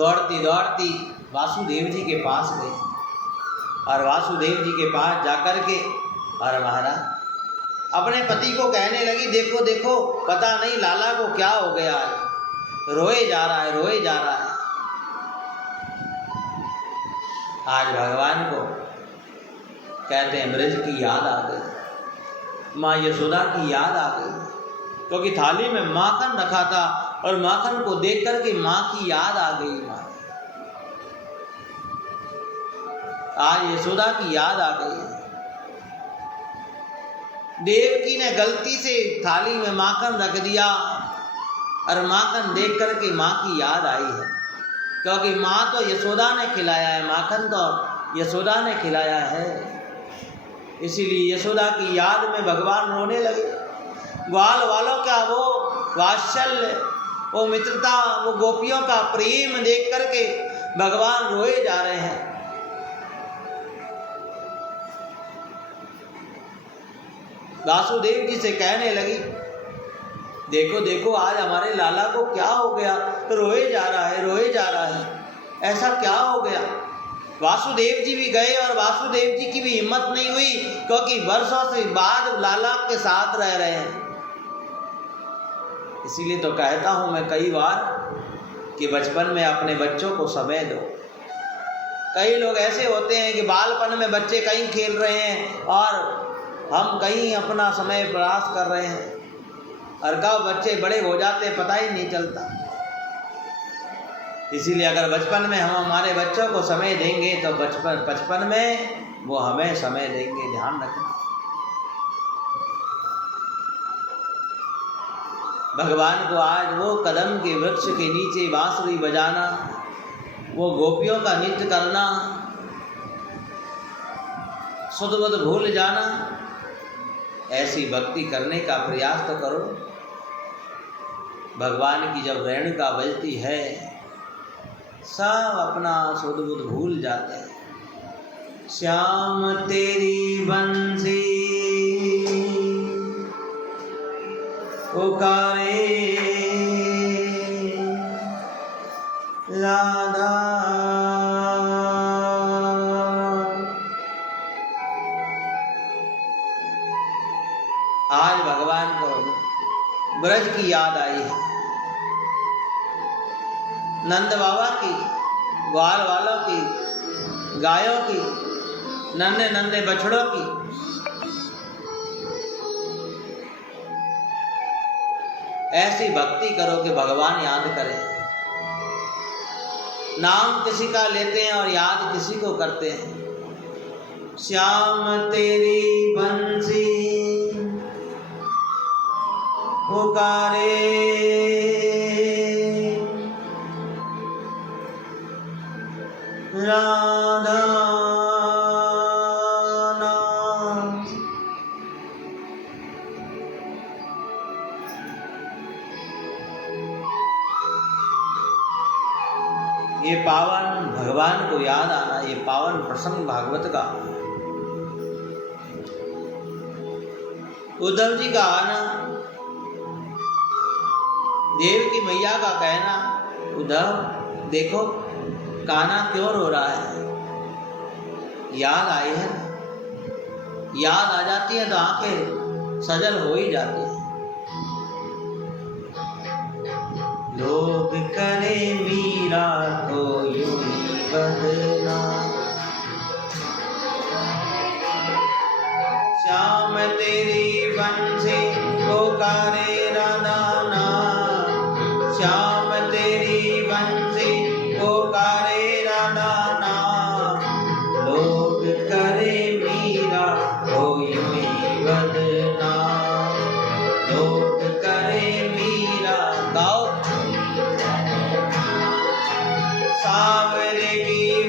दौड़ती दौड़ती वासुदेव जी के पास गई और वासुदेव जी के पास जाकर के और महाराज अपने पति को कहने लगी, देखो देखो पता नहीं लाला को क्या हो गया है, रोए जा रहा है, रोए जा रहा है। आज भगवान को कहते हैं ब्रज की याद आ गई, माँ यशोदा की याद आ गई, क्योंकि थाली में माखन रखा था और माखन को देख करके माँ की याद आ गई। माँ आज यशोदा की याद आ गई। देवकी ने गलती से थाली में माखन रख दिया और माखन देख करके माँ की याद आई है, क्योंकि माँ तो यशोदा ने खिलाया है, माखन तो यशोदा ने खिलाया है। इसीलिए यशोदा की याद में भगवान रोने लगे। ग्वाल वालों का वो वात्सल्य, वो मित्रता, वो गोपियों का प्रेम देख करके भगवान रोए जा रहे हैं। वासुदेव जी से कहने लगी, देखो देखो आज हमारे लाला को क्या हो गया, रोए जा रहा है, रोए जा रहा है, ऐसा क्या हो गया। वासुदेव जी भी गए और वासुदेव जी की भी हिम्मत नहीं हुई, क्योंकि वर्षों से बाद लाला के साथ रह रहे हैं। इसीलिए तो कहता हूं मैं कई बार कि बचपन में अपने बच्चों को समय दो। कई लोग ऐसे होते हैं कि बालपन में बच्चे कहीं खेल रहे हैं और हम कहीं अपना समय प्रयास कर रहे हैं, और कब बच्चे बड़े हो जाते पता ही नहीं चलता। इसीलिए अगर बचपन में हम हमारे बच्चों को समय देंगे तो बचपन में वो हमें समय देंगे, ध्यान रखना। भगवान को आज वो कदम के वृक्ष के नीचे बांसुरी बजाना, वो गोपियों का नृत्य करना, सुध बुध भूल जाना, ऐसी भक्ति करने का प्रयास तो करो। भगवान की जब रेणुका बजती है सब अपना सुध बुध भूल जाते हैं। श्याम तेरी बंसी पुकारे राधा, आज भगवान को ब्रज की याद आई है, नंद बाबा की, ग्वाल वालों की, गायों की, नन्हे नन्हे बछड़ों की। ऐसी भक्ति करो कि भगवान याद करें। नाम किसी का लेते हैं और याद किसी को करते हैं। श्याम तेरी बंसी पुकारे राधा नाम। ये पावन भगवान को याद आना, ये पावन प्रसंग भागवत का, उद्धव जी का आना, देव की मैया का कहना, उद्धव देखो कान्हा क्यों रो रहा है। याद आई है, याद आ जाती है तो आंखें सजल हो ही जाती है। लोग करे मीरा को यूं ही बदनाम, श्याम तेरी बंसी पुकारे राधा नाम, श्याम तेरी बंसी पुकारे राधा नाम। लोग करे मीरा को यूं ही बदनाम, लोग करे मीरा। गाओ सावरे की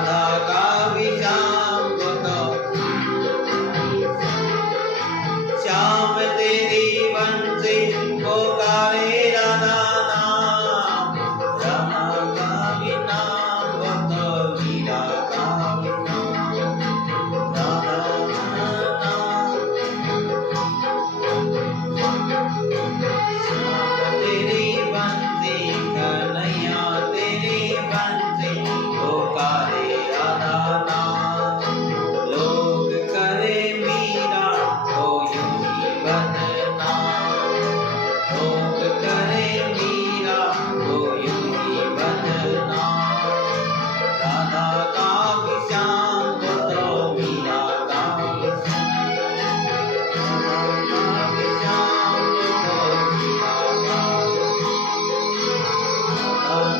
राधा का भी श्याम को तो श्याम तेरी बंसी पुकारे राधा नाम, राधा का भी नाम को तो मीरा का भी नाम, राधा नाम। श्याम तेरी बंसी कन्हैया तेरी बंसी पुकारे राधा नाम, लोग करे मीरा तो यूं ही बदनाम, लोग करे मीरा तो यूं ही बदनाम, राधा का भी श्याम को तो मीरा का भी श्याम, राधा का भी श्याम को तो मीरा का भी, राधा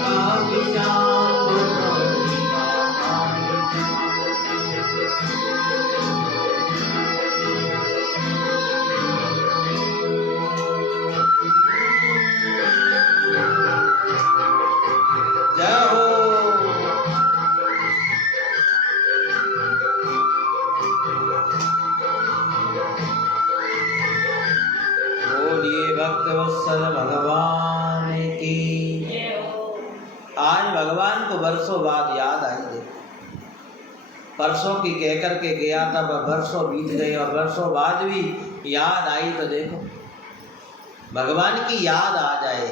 का भी श्याम को तो मीरा का भी जय हो। बोलिए भक्त वत्सल भगवान की। आज भगवान को बरसों बाद याद आई। देखो परसों की कहकर के गया था, बरसों बीत गए और बरसों बाद भी याद आई। तो देखो भगवान की याद आ जाए,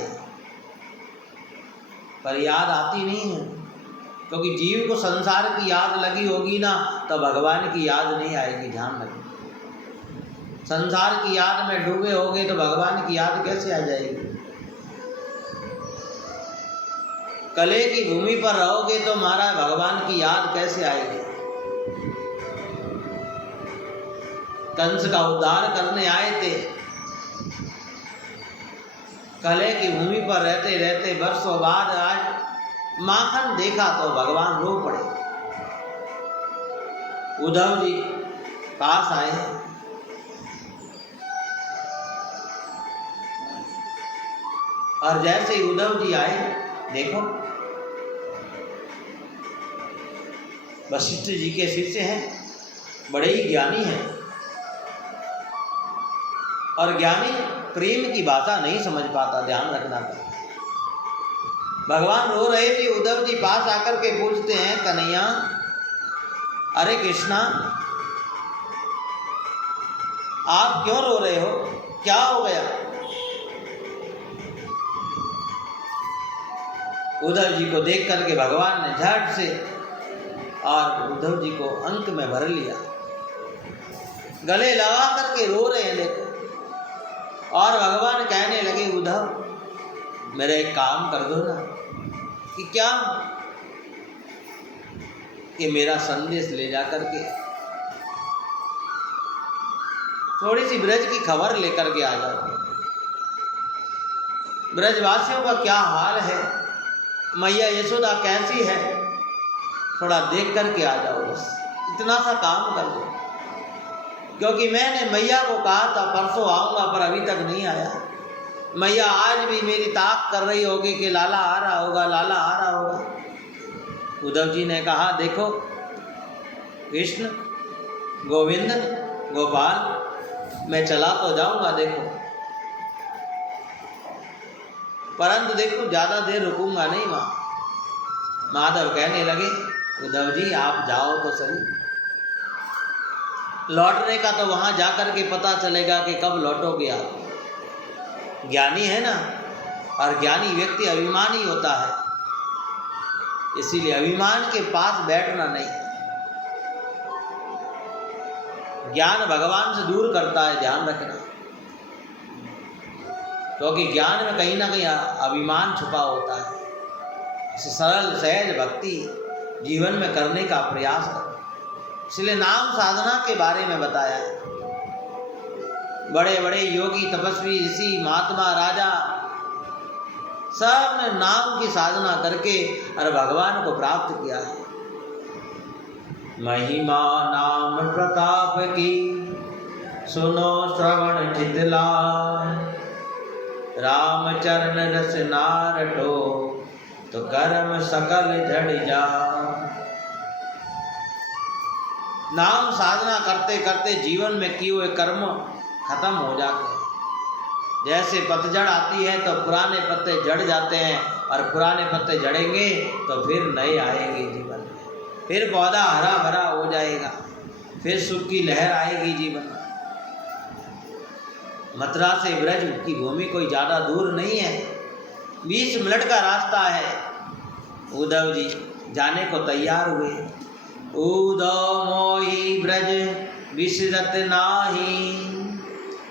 पर याद आती नहीं है, क्योंकि जीव को संसार की याद लगी होगी ना तो भगवान की याद नहीं आएगी। ध्यान रखें, संसार की याद में डूबे होगे तो भगवान की याद कैसे आ जाएगी। कले की भूमि पर रहोगे तो महाराज भगवान की याद कैसे आएगी। कंस का उद्धार करने आए थे, कले की भूमि पर रहते रहते वर्षों बाद आज माखन देखा तो भगवान रो पड़े। उद्धव जी पास आए, और जैसे ही उद्धव जी आए, देखो वशिष्ठ जी के शिष्य हैं, बड़े ही ज्ञानी हैं, और ज्ञानी प्रेम की भाषा नहीं समझ पाता। ध्यान रखना था। भगवान रो रहे थे, उद्धव जी पास आकर के पूछते हैं, कन्हैया अरे कृष्णा आप क्यों रो रहे हो, क्या हो गया। उद्धव जी को देख करके भगवान ने झट से और उद्धव जी को अंक में भर लिया, गले लगा करके रो रहे हैं। देखो, और भगवान कहने लगे, उद्धव मेरा एक काम कर दो ना। कि क्या। कि मेरा संदेश ले जा करके थोड़ी सी ब्रज की खबर लेकर के आ जाओ। ब्रजवासियों का क्या हाल है, मैया यशोदा कैसी है, थोड़ा देख करके आ जाओ। बस इतना सा काम कर दो, क्योंकि मैंने मैया को कहा था परसों आऊँगा, पर अभी तक नहीं आया। मैया आज भी मेरी ताक कर रही होगी कि लाला आ रहा होगा, लाला आ रहा होगा। उद्धव जी ने कहा, देखो कृष्ण, गोविंद, गोपाल, मैं चला तो जाऊँगा देखो, परंतु देखो ज़्यादा देर रुकूंगा नहीं वहाँ। माधव कहने लगे, उद्धव जी आप जाओ तो सही, लौटने का तो वहाँ जाकर के पता चलेगा कि कब लौटोगे आप। ज्ञानी है ना, और ज्ञानी व्यक्ति अभिमानी होता है, इसीलिए अभिमान के पास बैठना नहीं। ज्ञान भगवान से दूर करता है, ध्यान रखना, क्योंकि ज्ञान में कहीं ना कहीं अभिमान छुपा होता है। इसे सरल सहज भक्ति जीवन में करने का प्रयास करो। इसलिए नाम साधना के बारे में बताया है। बड़े बड़े योगी, तपस्वी, ऋषि, महात्मा, राजा सब ने नाम की साधना करके और भगवान को प्राप्त किया है। महिमा नाम प्रताप की सुनो श्रवण चितलाय, राम चरण रस नारटो तो कर्म सकल झड़ जा। नाम साधना करते करते जीवन में किए हुए कर्म खत्म हो जाते हैं। जैसे पतझड़ आती है तो पुराने पत्ते झड़ जाते हैं, और पुराने पत्ते झड़ेंगे तो फिर नए आएंगे जीवन में, फिर पौधा हरा भरा हो जाएगा, फिर सुख की लहर आएगी जीवन में। मथुरा से ब्रज की भूमि कोई ज़्यादा दूर नहीं है, 20 मिनट का रास्ता है। उद्धव जी जाने को तैयार हुए। उद्धव मोहि ब्रज विसरत नाही,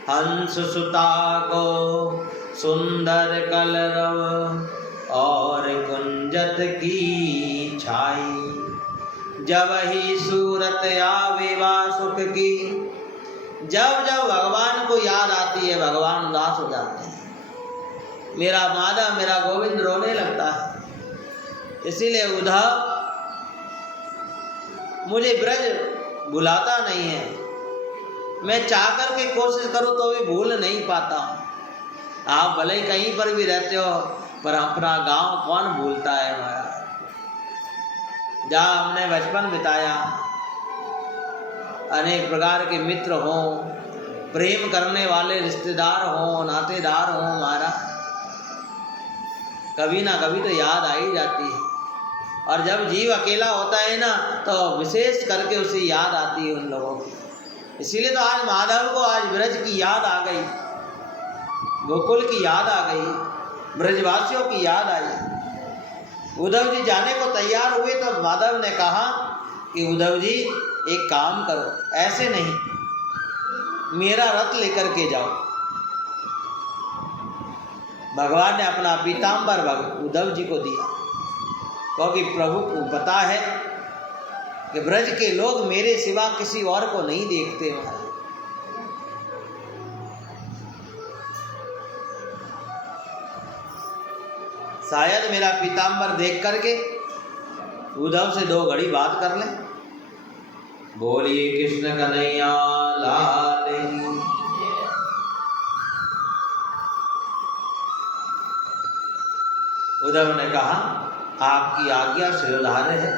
हंस सुता को सुंदर कलरव, और कुंजत की छाई। जब ही सूरत आवे सुख की, जब जब भगवान को याद आती है भगवान उदास हो जाते हैं। मेरा माधव मेरा गोविंद रोने लगता है। इसीलिए उद्धव मुझे ब्रज भुलाता नहीं है, मैं चाह कर के कोशिश करूं तो भी भूल नहीं पाता हूं। आप भले ही कहीं पर भी रहते हो, पर अपना गांव कौन भूलता है हमारा, जहाँ हमने बचपन बिताया। अनेक प्रकार के मित्र हों, प्रेम करने वाले रिश्तेदार हों, नातेदार हों हमारा, कभी ना कभी तो याद आ ही जाती है। और जब जीव अकेला होता है ना, तो विशेष करके उसे याद आती है उन लोगों की। इसीलिए तो आज माधव को आज ब्रज की याद आ गई, गोकुल की याद आ गई, ब्रजवासियों की याद आई। उद्धव जी जाने को तैयार हुए तो माधव ने कहा कि उद्धव जी एक काम करो, ऐसे नहीं, मेरा रथ लेकर के जाओ। भगवान ने अपना पीताम्बर उद्धव जी को दिया, क्योंकि प्रभु को पता है कि ब्रज के लोग मेरे सिवा किसी और को नहीं देखते हैं। शायद मेरा पीताम्बर देख करके उद्धव से 2 घड़ी बात कर लें। बोलिए कृष्ण कन्हैया लाल की। उद्धव ने कहा आपकी आज्ञा शिरोधार्य है,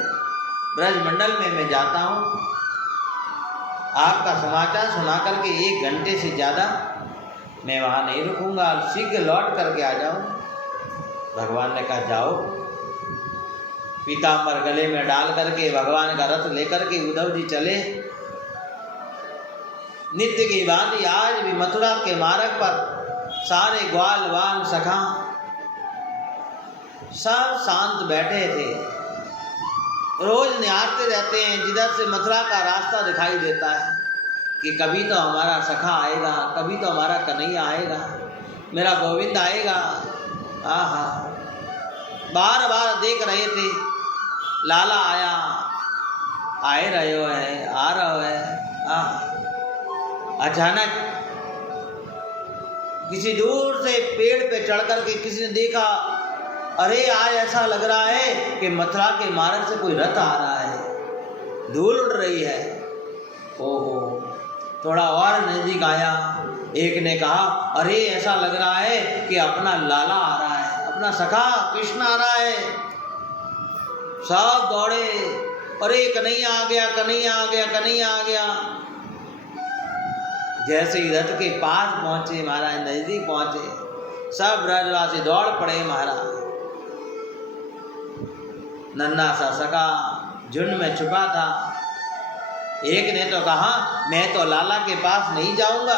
ब्रजमंडल में मैं जाता हूँ, आपका समाचार सुना करके 1 घंटे से ज़्यादा मैं वहाँ नहीं रुकूंगा, शीघ्र लौट करके आ जाऊँ। भगवान ने कहा जाओ। पीताम्बर गले में डाल करके भगवान का रथ लेकर के उद्धव जी चले। नित्य की भांति आज भी मथुरा के मार्ग पर सारे ग्वाल वाल सखा सब शांत बैठे थे। रोज निहारते रहते हैं, जिधर से मथुरा का रास्ता दिखाई देता है कि कभी तो हमारा सखा आएगा, कभी तो हमारा कन्हैया आएगा, मेरा गोविंद आएगा। आहा, बार बार देख रहे थे, लाला आया, आए रहे हो है, आ रहा है। अचानक किसी दूर से पेड़ पे चढ़ करके किसी ने देखा, अरे आज ऐसा लग रहा है कि मथुरा के मार्ग से कोई रथ आ रहा है, धूल उड़ रही है। ओहो, थोड़ा और नजदीक आया, एक ने कहा अरे ऐसा लग रहा है कि अपना लाला आ रहा है, अपना सखा कृष्ण आ रहा है। सब दौड़े, अरे कन्हैया आ गया, कन्हैया आ गया, कन्हैया आ गया। जैसे ही रथ के पास पहुंचे महाराज, नजदीक पहुंचे, सब ब्रजवासी दौड़ पड़े महाराज। नन्हा सा सखा झुंड में छुपा था। एक ने तो कहा मैं तो लाला के पास नहीं जाऊंगा।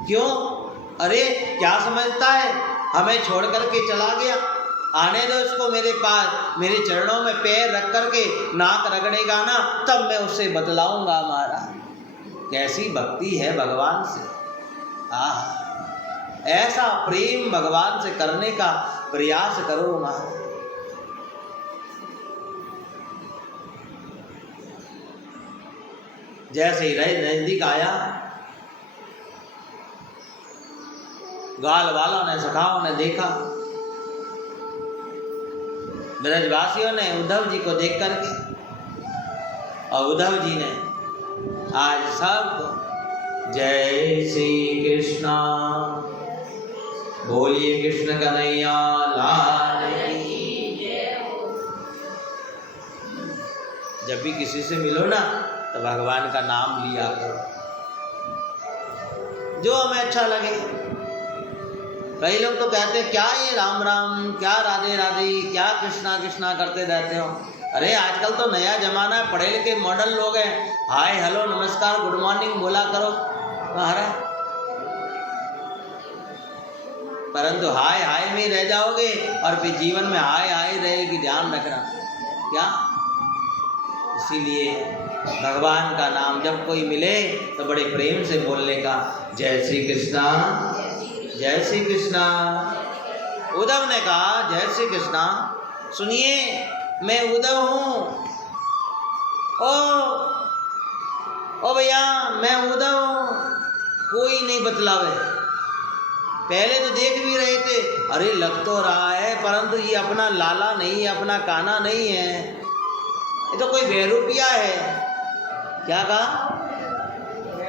क्यों? अरे क्या समझता है, हमें छोड़ करके चला गया, आने दो इसको मेरे पास, मेरे चरणों में पैर रख करके नाक रगड़ेगा ना, तब मैं उससे बतलाऊंगा। महाराज कैसी भक्ति है भगवान से। ऐसा प्रेम भगवान से करने का प्रयास करो महाराज। जैसे ही नजदीक आया, ग्वाल वालों ने, सखाओं ने देखा, ब्रजवासियों ने उद्धव जी को देख करके, और उद्धव जी ने आज सबको जय श्री कृष्णा, बोलिए कृष्ण कन्हैया लाल की। जब भी किसी से मिलो ना तो भगवान का नाम लिया करो, जो हमें अच्छा लगे। कई लोग तो कहते हैं क्या ये राम राम, क्या राधे राधे, क्या कृष्णा कृष्णा करते रहते हो। अरे आजकल तो नया जमाना है, पढ़े लिखे मॉडर्न लोग हैं, हाय हेलो नमस्कार गुड मॉर्निंग बोला करो महाराज। परंतु हाय हाय में रह जाओगे और फिर जीवन में हाय हाय रहेगी, ध्यान रखना क्या। इसीलिए भगवान का नाम जब कोई मिले तो बड़े प्रेम से बोलने का, जय श्री कृष्णा जय श्री कृष्णा। उद्धव ने कहा जय श्री कृष्णा, सुनिए मैं उद्धव हूँ। ओ भैया मैं उद्धव हूँ। कोई नहीं बतलावे। पहले तो देख भी रहे थे, अरे लग तो रहा है परंतु ये अपना लाला नहीं है, अपना काना नहीं है, ये तो कोई बेरूपिया है। क्या कहा?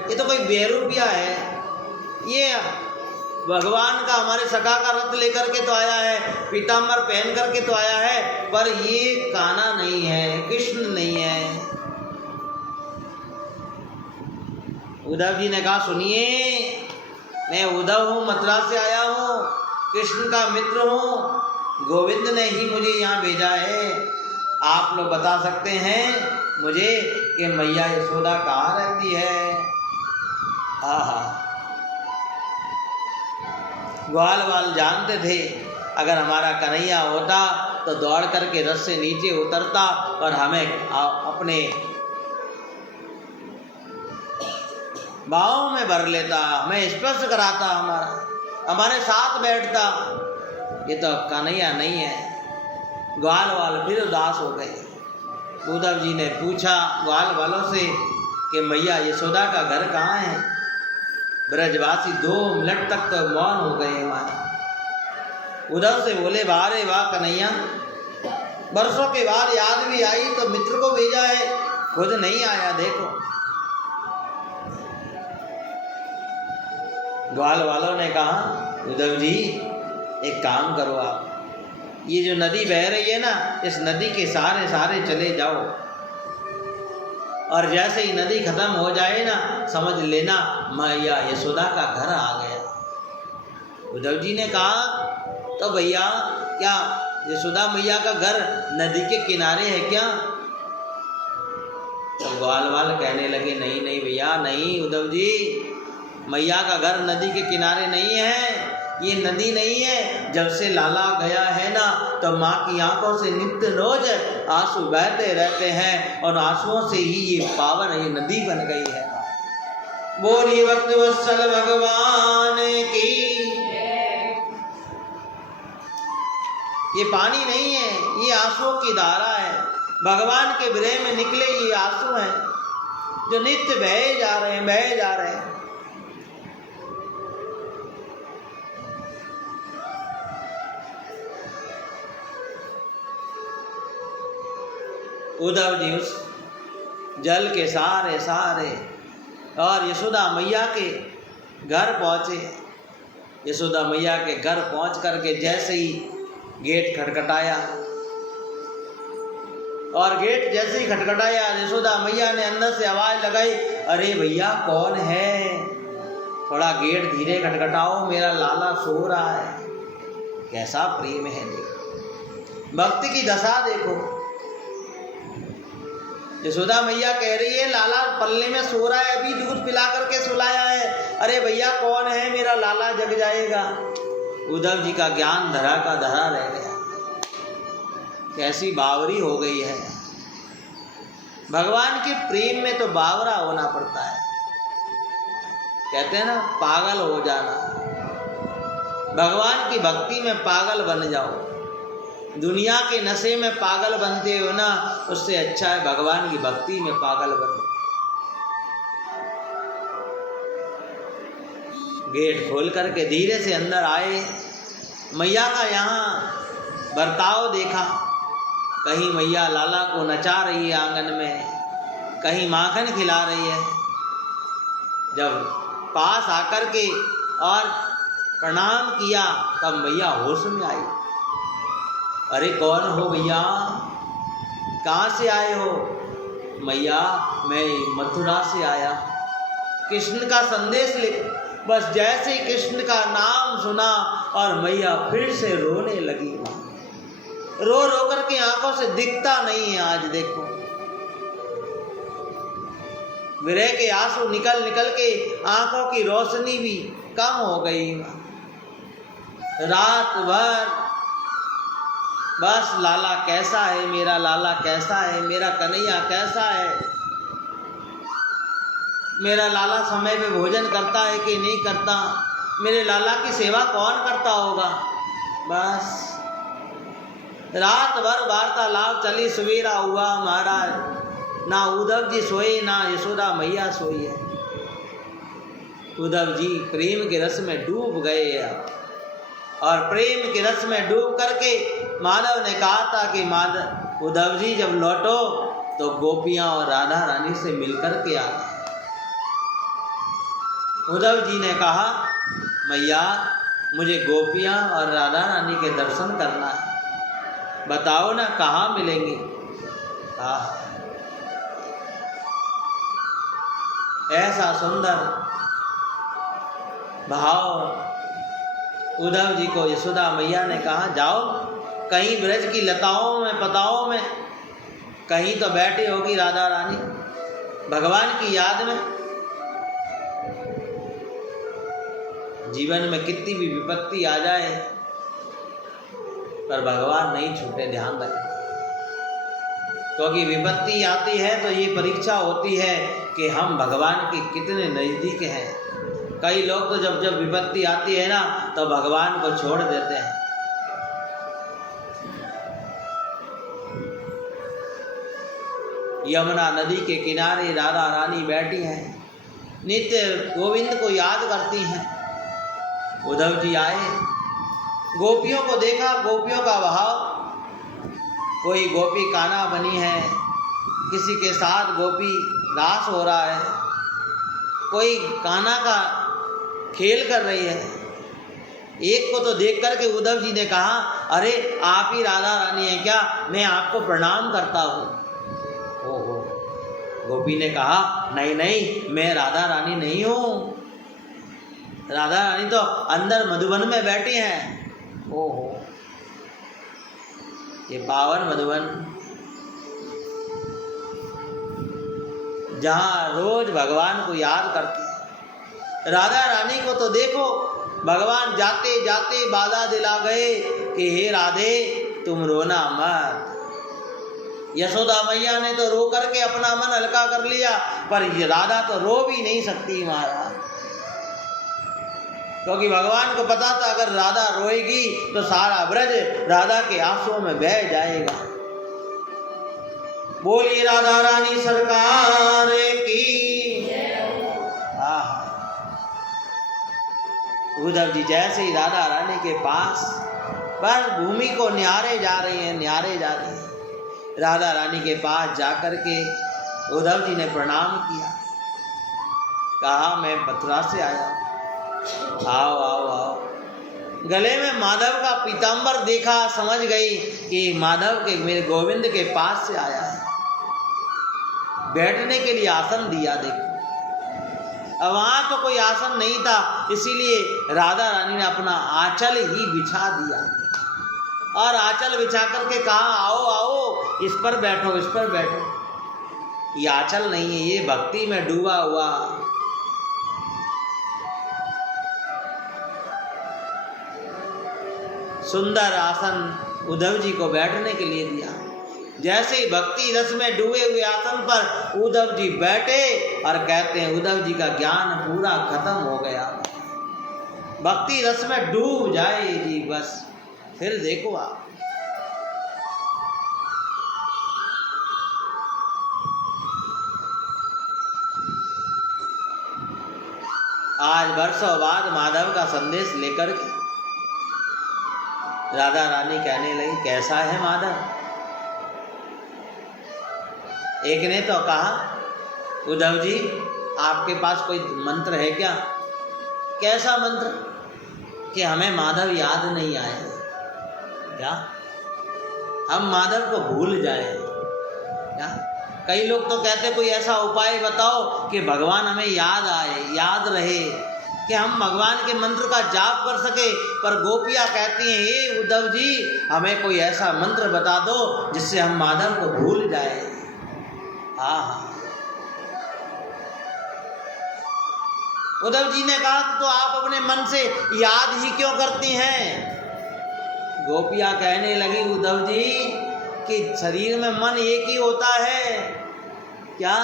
ये तो कोई बेरूपिया है, ये भगवान का हमारे सखा का रथ लेकर के तो आया है, पीताम्बर पहन करके तो आया है, पर ये काना नहीं है, कृष्ण नहीं है। उद्धव जी ने कहा सुनिए मैं उद्धव हूँ, मथुरा से आया हूँ, कृष्ण का मित्र हूँ, गोविंद ने ही मुझे यहाँ भेजा है। आप लोग बता सकते हैं मुझे कि मैया यशोदा कहाँ रहती है? हाँ, ग्वाल वाल जानते थे अगर हमारा कन्हैया होता तो दौड़ करके रथ से नीचे उतरता और हमें अपने बाहों में भर लेता, हमें स्पर्श कराता, हमारे साथ बैठता। ये तो कन्हैया नहीं है। ग्वाल वाल फिर उदास हो गए। उद्धव जी ने पूछा ग्वाल वालों से कि मैया यशोदा का घर कहाँ है? ब्रजवासी 2 मिनट तक तो मौन हो गए हमारे। उद्धव से बोले वाह वाह कन्हैया, बरसों के बाद याद भी आई तो मित्र को भेजा है, खुद नहीं आया। देखो ग्वाल वालों ने कहा उद्धव जी एक काम करो, आप ये जो नदी बह रही है ना, इस नदी के सारे सारे चले जाओ और जैसे ही नदी खत्म हो जाए ना समझ लेना मैया यशोदा का घर आ गया। उद्धव जी ने कहा तो भैया क्या यशोदा मैया का घर नदी के किनारे है क्या? तो ग्वाल वाल कहने लगे नहीं नहीं भैया नहीं उद्धव जी, मैया का घर नदी के किनारे नहीं है, ये नदी नहीं है। जब से लाला गया है ना तो माँ की आंखों से नित्य रोज आंसू बहते रहते हैं और आंसुओं से ही ये पावन ये नदी बन गई है। बोलिए भक्त वत्सल भगवान की। ये पानी नहीं है, ये आंसुओं की धारा है। भगवान के विरह में निकले ये आंसू हैं जो नित्य बहे जा रहे हैं, बहे जा रहे हैं। उद्धव जी उस जल के सारे सारे और यशोदा मैया के घर पहुँचे। यशोदा मैया के घर पहुँच करके जैसे ही गेट खटखटाया और गेट जैसे ही खटखटाया यशोदा मैया ने अंदर से आवाज़ लगाई, अरे भैया कौन है? थोड़ा गेट धीरे खटखटाओ, मेरा लाला सो रहा है। कैसा प्रेम है, देखो भक्ति की दशा देखो। यशोदा मैया कह रही है लाला पल्ले में सो रहा है, अभी दूध पिला करके सुलाया है। अरे भैया कौन है? मेरा लाला जग जाएगा। उद्धव जी का ज्ञान धरा का धरा रह गया। कैसी बावरी हो गई है। भगवान के प्रेम में तो बावरा होना पड़ता है। कहते हैं ना पागल हो जाना। भगवान की भक्ति में पागल बन जाओ। दुनिया के नशे में पागल बनते हो ना, उससे अच्छा है भगवान की भक्ति में पागल बनो। गेट खोल करके धीरे से अंदर आए। मैया का यहाँ बर्ताव देखा। कहीं मैया लाला को नचा रही है आंगन में, कहीं माखन खिला रही है। जब पास आकर के और प्रणाम किया तब मैया होश में आई। अरे कौन हो भैया, कहाँ से आए हो? मैया मैं मथुरा से आया, कृष्ण का संदेश ले। बस जैसे ही कृष्ण का नाम सुना और मैया फिर से रोने लगी। रो रो करके आंखों से दिखता नहीं है। आज देखो विरह के आंसू निकल निकल के आंखों की रोशनी भी कम हो गई। रात भर बस लाला कैसा है, मेरा लाला कैसा है, मेरा कन्हैया कैसा है, मेरा लाला समय पे भोजन करता है कि नहीं करता, मेरे लाला की सेवा कौन करता होगा। बस रात भर वार्तालाप चली। सवेरा हुआ महाराज, ना उद्धव जी सोए ना यशोदा मैया सोई है। उद्धव जी प्रेम के रस में डूब गए और प्रेम के रस में डूब करके माधव ने कहा था कि माधव उद्धव जी जब लौटो तो गोपियां और राधा रानी से मिलकर के आना। उद्धव जी ने कहा मैया मुझे गोपियां और राधा रानी के दर्शन करना है, बताओ ना कहाँ मिलेंगे। ऐसा सुंदर भाव उद्धव जी को यशोदा मैया ने कहा जाओ कहीं ब्रज की लताओं में पताओं में कहीं तो बैठी होगी राधा रानी भगवान की याद में। जीवन में कितनी भी विपत्ति आ जाए पर भगवान नहीं छूटे, ध्यान रखें। क्योंकि विपत्ति आती है तो ये परीक्षा होती है कि हम भगवान के कितने नज़दीक हैं। कई लोग तो जब जब विपत्ति आती है ना तो भगवान को छोड़ देते हैं। यमुना नदी के किनारे राधा रानी बैठी हैं, नित्य गोविंद को याद करती हैं। उद्धव जी आए, गोपियों को देखा, गोपियों का भाव, कोई गोपी काना बनी है, किसी के साथ गोपी रास हो रहा है, कोई काना का खेल कर रही है। एक को तो देख करके उद्धव जी ने कहा अरे आप ही राधा रानी हैं क्या, मैं आपको प्रणाम करता हूँ। ओहो, गोपी ने कहा नहीं नहीं मैं राधा रानी नहीं हूँ, राधा रानी तो अंदर मधुबन में बैठी हैं। ओहो, ये पावन मधुबन जहाँ रोज भगवान को याद करते हैं। राधा रानी को तो देखो, भगवान जाते जाते बाधा दिला गए कि हे राधे तुम रोना मत। यशोदा मैया ने तो रो करके अपना मन हल्का कर लिया, पर ये राधा तो रो भी नहीं सकती महाराज, क्योंकि भगवान को पता था अगर राधा रोएगी तो सारा ब्रज राधा के आंसुओं में बह जाएगा। बोलिए राधा रानी सरकार की। उद्धव जी जैसे ही राधा रानी के पास बस भूमि को न्यारे जा रही हैं, न्यारे जा रही हैं। राधा रानी के पास जाकर के उद्धव जी ने प्रणाम किया, कहा मैं मथुरा से आया, आओ आओ आओ। गले में माधव का पीतांबर देखा, समझ गई कि माधव के मेरे गोविंद के पास से आया है। बैठने के लिए आसन दिया। देखो अब वहाँ तो कोई आसन नहीं था, इसीलिए राधा रानी ने अपना आंचल ही बिछा दिया और आंचल बिछा करके कहा आओ आओ इस पर बैठो, इस पर बैठो। ये आंचल नहीं है, ये भक्ति में डूबा हुआ सुंदर आसन उद्धव जी को बैठने के लिए दिया। जैसे ही भक्ति रस में डूबे हुए आसन पर उद्धव जी बैठे और कहते हैं उद्धव जी का ज्ञान पूरा खत्म हो गया। भक्ति रस में डूब जाए जी बस, फिर देखो आप। आज वर्षों बाद माधव का संदेश लेकर के राधा रानी कहने लगी कैसा है माधव। एक ने तो कहा उद्धव जी आपके पास कोई मंत्र है क्या। कैसा मंत्र कि हमें माधव याद नहीं आए क्या, हम माधव को भूल जाए क्या। कई लोग तो कहते कोई ऐसा उपाय बताओ कि भगवान हमें याद आए, याद रहे, कि हम भगवान के मंत्र का जाप कर सके। पर गोपियाँ कहती हैं, हे उद्धव जी, हमें कोई ऐसा मंत्र बता दो जिससे हम माधव को भूल जाए। हाँ, उद्धव जी ने कहा तो आप अपने मन से याद ही क्यों करती हैं? गोपियाँ कहने लगी, उद्धव जी कि शरीर में मन एक ही होता है क्या?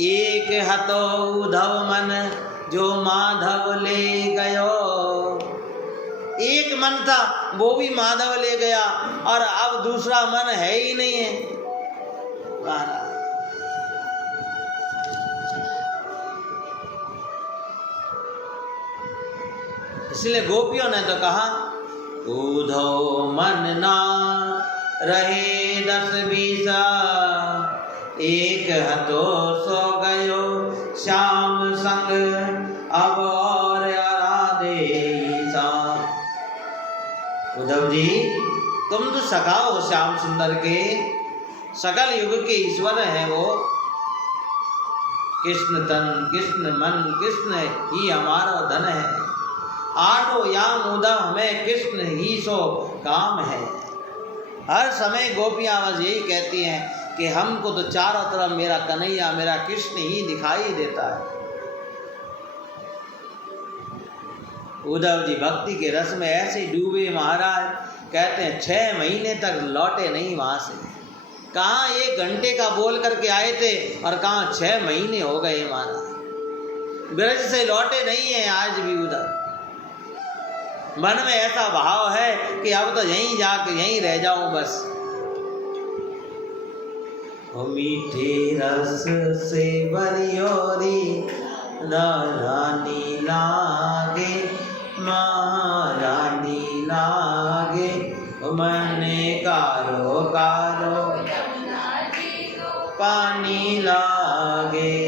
एक हतो उद्धव मन जो माधव ले गयो। एक मन था वो भी माधव ले गया और अब दूसरा मन है ही नहीं है। इसलिए गोपियों ने तो कहा, उद्धव मन ना रहे 10 20, एक हतो सो गयो श्याम संग अब और आराधेसा। उद्धव जी, तुम तो सखा हो श्याम सुंदर के, सकल युग के ईश्वर हैं वो। कृष्ण तन, कृष्ण मन, कृष्ण ही हमारा धन है। आठो याम उद्धव हमें कृष्ण ही सो काम है। हर समय गोपियां बस यही कहती हैं कि हमको तो चारों तरफ मेरा कन्हैया, मेरा कृष्ण ही दिखाई देता है। उद्धव जी भक्ति के रस में ऐसे डूबे महाराज, कहते हैं 6 महीने तक लौटे नहीं वहां से। कहाँ 1 घंटे का बोल करके आए थे और कहाँ 6 महीने हो गए महाराज। ब्रज से लौटे नहीं है आज भी उद्धव। मन में ऐसा भाव है कि अब तो यहीं जाके यहीं रह जाऊं बस। ओ मीठे रस से बरियोरी रानी लागे, महारानी लागे, मने कारो कारो पानी लागे।